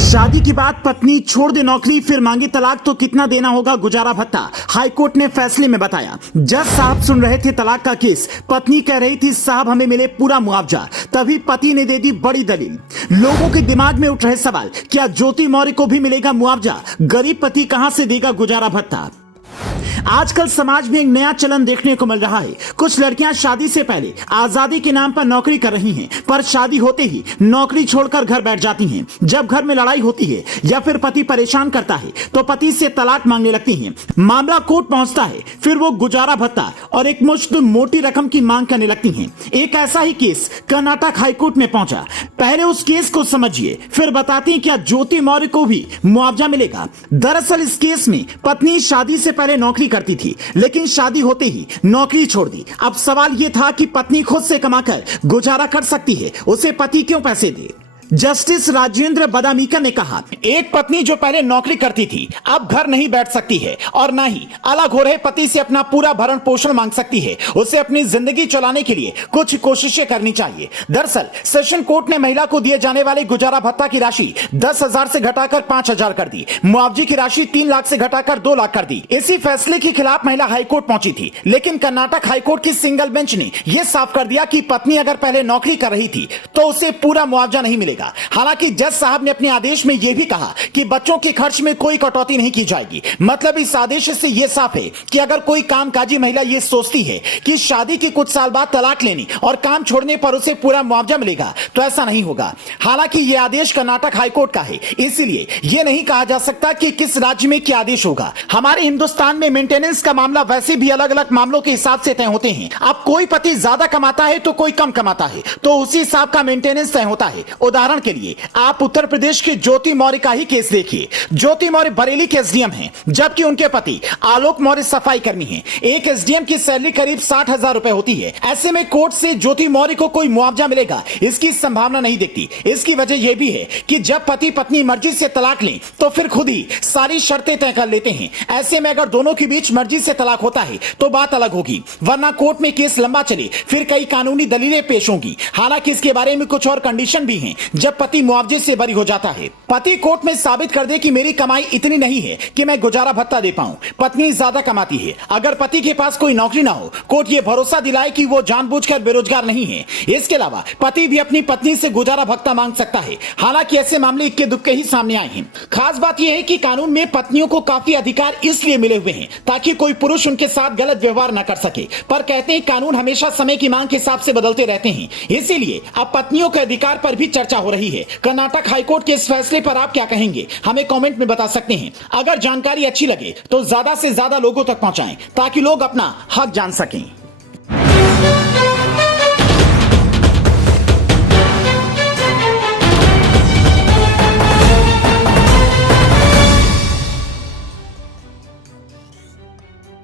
शादी के बाद पत्नी छोड़ दे नौकरी फिर मांगे तलाक तो कितना देना होगा गुजारा भत्ता। हाईकोर्ट ने फैसले में बताया। जज साहब सुन रहे थे तलाक का केस। पत्नी कह रही थी साहब हमें मिले पूरा मुआवजा। तभी पति ने दे दी बड़ी दलील। लोगों के दिमाग में उठ रहे सवाल, क्या ज्योति मौर्य को भी मिलेगा मुआवजा? गरीब पति कहां से देगा गुजारा भत्ता? आजकल समाज में एक नया चलन देखने को मिल रहा है। कुछ लड़कियां शादी से पहले आजादी के नाम पर नौकरी कर रही हैं, पर शादी होते ही नौकरी छोड़कर घर बैठ जाती हैं। जब घर में लड़ाई होती है या फिर पति परेशान करता है तो पति से तलाक मांगने लगती हैं। मामला कोर्ट पहुंचता है, फिर वो गुजारा भत्ता और एक मुश्त मोटी रकम की मांग करने लगती हैं। एक ऐसा ही केस कर्नाटक हाईकोर्ट में पहुंचा। पहले उस केस को समझिए, फिर बताते हैं क्या ज्योति मौर्य को भी मुआवजा मिलेगा। दरअसल इस केस में पत्नी शादी से पहले नौकरी करती थी, लेकिन शादी होते ही नौकरी छोड़ दी। अब सवाल यह था कि पत्नी खुद से कमाकर गुजारा कर सकती है, उसे पति क्यों पैसे दे? जस्टिस राजेंद्र बदामीकर ने कहा, एक पत्नी जो पहले नौकरी करती थी अब घर नहीं बैठ सकती है और ना ही अलग हो रहे पति से अपना पूरा भरण पोषण मांग सकती है। उसे अपनी जिंदगी चलाने के लिए कुछ कोशिशें करनी चाहिए। दरअसल सेशन कोर्ट ने महिला को दिए जाने वाले गुजारा भत्ता की राशि 10,000 से घटाकर 5,000 कर दी। मुआवजे की राशि 3 लाख से घटाकर 2 लाख कर दी। इसी फैसले के खिलाफ महिला हाईकोर्ट पहुंची थी, लेकिन कर्नाटक हाईकोर्ट की सिंगल बेंच ने यह साफ कर दिया कि पत्नी अगर पहले नौकरी कर रही थी तो उसे पूरा मुआवजा नहीं मिलेगा। हालांकि जज साहब ने अपने आदेश में यह भी कहा कि बच्चों के खर्च में कोई कटौती नहीं की जाएगी। मतलब इस आदेश से यह साफ है कि अगर कोई कामकाजी महिला यह सोचती है कि शादी के कुछ साल बाद तलाक लेने और काम छोड़ने पर उसे पूरा मुआवजा मिलेगा तो ऐसा नहीं होगा। हालांकि यह आदेश कर्नाटक हाईकोर्ट का है, इसलिए यह नहीं कहा जा सकता कि किस राज्य में क्या आदेश होगा। हमारे हिंदुस्तान में मेंटेनेंस का मामला वैसे भी अलग अलग मामलों के हिसाब से तय होते हैं। अब कोई पति ज्यादा कमाता है तो कोई कम कमाता है, तो उसी हिसाब का मेंटेनेंस तय होता है। उदाहरण के लिए आप उत्तर प्रदेश के ज्योति मौर्य का ही केस देखिए। ज्योति मौर्य बरेली के एसडीएम हैं, जबकि उनके पति आलोक मौर्य सफाई कर्मी हैं। एक एसडीएम की सैलरी करीब 60,000 रुपए होती है। ऐसे में कोर्ट से ज्योति मौर्य को कोई मुआवजा मिलेगा इसकी संभावना नहीं दिखती। इसकी वजह यह भी है कि जब पति पत्नी मर्जी से तलाक लें तो फिर खुद ही सारी शर्तें तय कर लेते हैं। ऐसे में अगर दोनों के बीच मर्जी से तलाक होता है तो बात अलग होगी, वरना कोर्ट में केस लंबा चले फिर कई कानूनी दलीलें पेश होंगी। हालांकि इसके बारे में कुछ और कंडीशन भी हैं। जब पति मुआवजे से बरी हो जाता है, पति कोर्ट में साबित कर दे कि मेरी कमाई इतनी नहीं है कि मैं गुजारा भत्ता दे पाऊं, पत्नी ज्यादा कमाती है, अगर पति के पास कोई नौकरी ना हो, कोर्ट ये भरोसा दिलाए कि वो जानबूझकर बेरोजगार नहीं है। इसके अलावा पति भी अपनी पत्नी से गुजारा भत्ता मांग सकता है। हालांकि ऐसे मामले इक्के दुक्के ही सामने आए हैं। खास बात यह है कि कानून में पत्नियों को काफी अधिकार इसलिए मिले हुए हैं ताकि कोई पुरुष उनके साथ गलत व्यवहार न कर सके। पर कहते हैं कानून हमेशा समय की मांग के हिसाब से बदलते रहते हैं, इसीलिए अब पत्नियों के अधिकार पर भी चर्चा हो रही है। कर्नाटक हाईकोर्ट के इस फैसले पर आप क्या कहेंगे, हमें कमेंट में बता सकते हैं। अगर जानकारी अच्छी लगे तो ज्यादा से ज्यादा लोगों तक पहुंचाएं ताकि लोग अपना हक जान सकें।